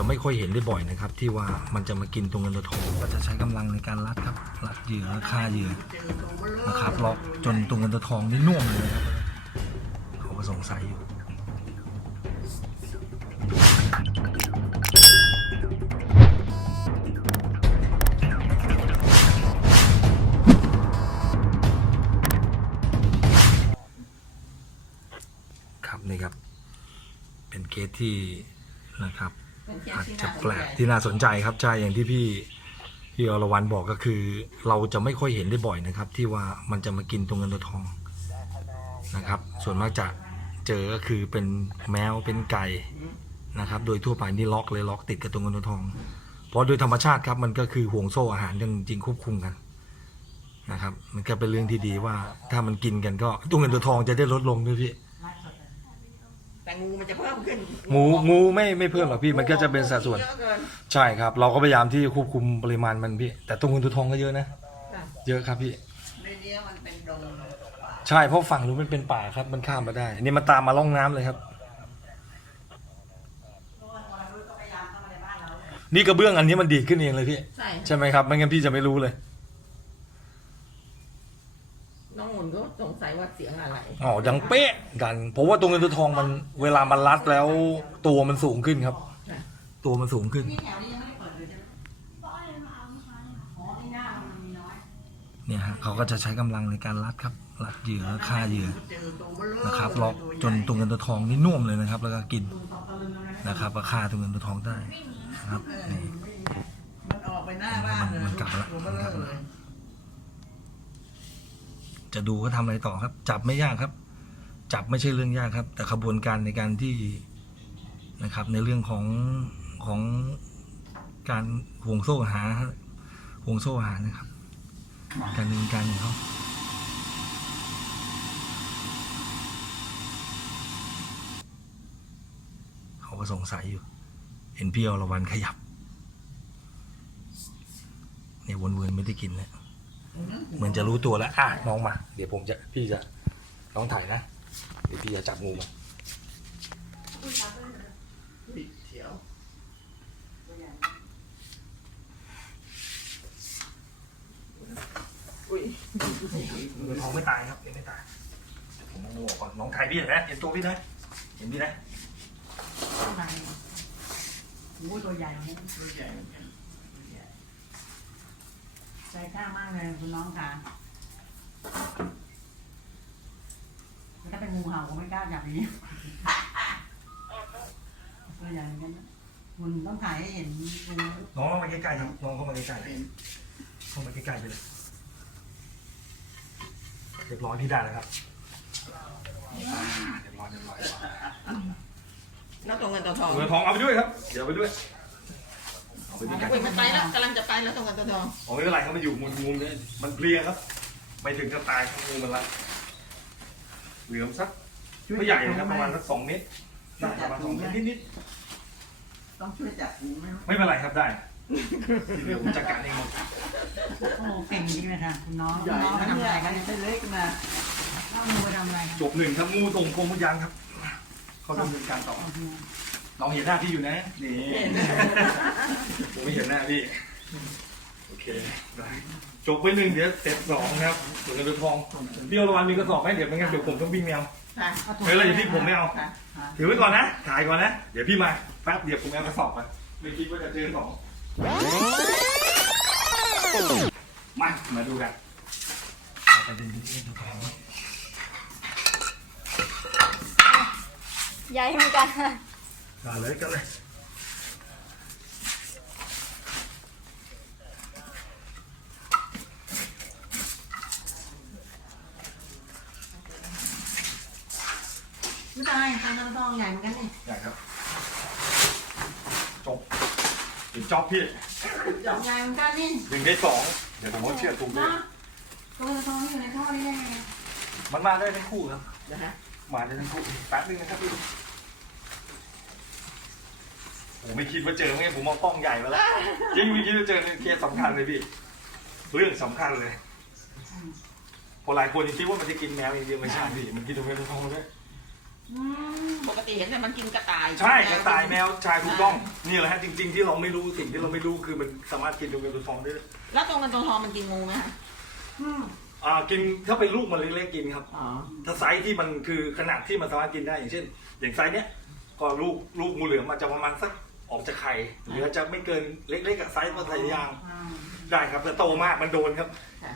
จะไม่ค่อยเห็นได้บ่อยนะครับ ที่ว่ามันจะมากินตัวเงินตัวทองก็จะใช้กำลังในการรัดครับรัดเหยื่อฆ่าเหยื่อนะครับล็อกจนตัวเงินตัวทองนี่น่วมเลยนะครับเขาก็สงสัยอยู่ครับนี่ครับ เป็นเคสที่นะครับ อาจจะแปลกที่น่าสนใจครับใช่อย่างที่พี่พี่อรวรรณบอกก็คือ เราจะไม่ค่อยเห็นได้บ่อยนะครับ ที่ว่ามันจะมากินตัวเงินตัวทองนะครับ ส่วนมากจะเจอก็คือเป็นแมวเป็นไก่นะครับ โดยทั่วไปนี่ล็อกเลยล็อกติดกับตัวเงินตัวทอง เพราะโดยธรรมชาติครับมันก็คือห่วงโซ่อาหารจริงๆควบคุมกันนะครับ มันก็เป็นเรื่องที่ดีว่าถ้ามันกินกันก็ตัวเงินตัวทองจะได้ลดลงด้วยพี่ แต่งูมันจะเพิ่มขึ้นหมูหมูไม่ไม่เพิ่มหรอกพี่มันก็จะเป็นสัดส่วน เยอะเกินใช่ครับ เราก็พยายามที่ควบคุมปริมาณมันพี่ แต่ตัวเงินตัวทองก็เยอะนะ ค่ะเยอะครับพี่ ในนี้มันเป็นดงใช่เพราะฝั่งนู้นมันเป็นป่าครับ มันข้ามมาได้อันนี้มันตามมาล่องน้ำเลยครับ นี่กระเบื้องอันนี้มันดีดขึ้นเองเลยพี่ ใช่ใช่ไหมครับไม่งั้นพี่จะไม่รู้เลย น้องหมุนก็สงสัยว่าเสียงอะไร อ๋อยังเป๊ะกัน เพราะว่าตัวเงินตัวทองมันเวลามันรัดแล้วตัวมันสูงขึ้นครับ ค่ะ ตัวมันสูงขึ้นแถวนี้ยังไม่ได้เปิดเลยใช่ไหมอ๋อที่หน้ามันมีน้อยเนี่ยฮะเขาก็จะใช้กำลังในการรัดครับ รัดเหยื่อฆ่าเหยื่อเจอตัวเบลอนะครับล็อกจนตัวเงินตัวทองนี่น่วมเลยนะครับ แล้วก็กินนะครับก็ฆ่าตัวเงินตัวทองได้นะครับนี่ มันออกไปหน้าบ้านเลยมันกลับมาแล้วตัวเบลอเลย จะดูเขาทำอะไรต่อครับ จับไม่ยากครับ จับไม่ใช่เรื่องยากครับ แต่ขบวนการในการที่นะครับ ในเรื่องของของการห่วงโซ่หาห่วงโซ่หานะครับ การดำเนินการของเขาเขาก็สงสัยอยู่ เห็นพี่อรวรรณขยับเนี่ยวนไม่ได้กินแล้ว เหมือนจะรู้ตัวแล้วอะน้องมา เดี๋ยวผมจะพี่จะน้องถ่ายนะ เดี๋ยวพี่จะจับงูมาอุ๊ยเสียวอุ้ยน้องไม่ตายครับยังไม่ตายผมเอางูออกก่อนน้องถ่ายพี่เห็นไหมเห็นตัวพี่นะเห็นพี่นะไปโอ้ตัวใหญ่เนี่ยตัวใหญ่เหมือนกัน ใจกล้ามากเลยคุณน้องค่ะถ้าเป็นงูเห่าก็ไม่กล้าจับอย่างนี้ตัวใหญ่เหมือนกันนะคุณต้องถ่ายให้เห็นงูน้องเข้ามาใกล้ๆครับน้องเข้ามาใกล้ๆเลยเข้ามาใกล้ๆไปเลยเรียบร้อยพี่ได้แล้วครับอ่าเรียบร้อยเรียบร้อยน้องตัวเงินตัวทองเงินทองเอาไปด้วยครับ เดี๋ยวเอาไปด้วยเอา ไปด้วยกันอุ้ยมันไปแล้วกำลังจะไปแล้วตัวเงินตัวทองอ๋อไม่เป็นไรครับมันอยู่มุมมุมนี้มันเพลียครับไม่ถึงกับตายครับงูมันละเหลือมสักไม่ใหญ่นะครับประมาณสักสองเมตรได้ประมาณสองเมตรนิดต้องช่วยจับงูไหมๆไม่เป็นไรครับได้ที่เหลือผมจัดการเองหมดโอ้เก่งจริงเลยค่ะคุณน้องใหญ่น้องไปนะทำเนี่อะไรยกันเนี่ยเป็นเล็กนะเอางูไปทำอะไรกันจบหนึ่งครับงูตรงกรมพุทธยานครับ เขาดำเนินการต่อ เราเห็นหน้าพี่อยู่นะ นี่ผมไม่เห็นหน้าพี่ โอเคได้จบไปหนึ่งเดี๋ยวเสร็จสองครับส่วนเงินทองพี่เอารางวัลมีกระสอบไหมเดี๋ยวไม่งั้นเดี๋ยวผมต้องวิ่งแมว ค่ะเอาตัวเฮ้ยเราอย่าพี่ผมไม่เอาค่ะถือไว้ก่อนนะถ่ายก่อนนะ เดี๋ยวพี่มาแป๊บเดี๋ยวผมเอากระสอบมาไม่คิดว่าจะเจอสองมา มาดูกันเอาไปเป็นที่ดูของใหญ่เหมือนกัน มาเลยกันเลยไม่ตายตัวเงินทองใหญ่เหมือนกันนี่ใหญ่ครับจบเดี๋ยวจ็อบพี่ใหญ่เหมือนกันนี่หนึ่งได้สองเดี๋ยวผมเอาเชือกถูกด้วยนะตัวเงินทองนี่อยู่ในท่อนี่ได้ไงมันมาได้ทั้งคู่ครับนะฮะมาได้ทั้งคู่แป๊บนึงนะครับพี่ ผมไม่คิดว่าเจอไงผมมองกล้องใหญ่มาแล้วจริงไม่คิดว่าเจอในเคสสำคัญเลยพี่ เรื่องสำคัญเลยพอหลายคนคิดว่ามันจะกินแมวอย่างเดียวไม่ใช่พี่มันกินตัวเงินตัวทองมาด้วยอืมปกติเห็นแต่มันกินกระต่ายใช่กระต่ายแมวชายถูกต้องนี่แหละฮะจริง ๆ ที่เราไม่รู้สิ่งที่เราไม่รู้คือมันสามารถกินตัวเงินตัวทองได้ด้วยแล้วตัวเงินตัวทองมันกินงูไหมคะอ่ากินถ้าเป็นลูกมันเล็กๆกินครับอ๋อถ้าไซส์ที่มันคือขนาดที่มันสามารถกินได้อย่างเช่น อย่างไซส์เนี้ยก็ลูกลูกงูเหลือมมันจะประมาณสัก ออกจากไข่หรือจะไม่เกินเล็กๆอะไซส์มันทะยางอ่าได้ครับแต่โตมากมันโดนครับค่ะ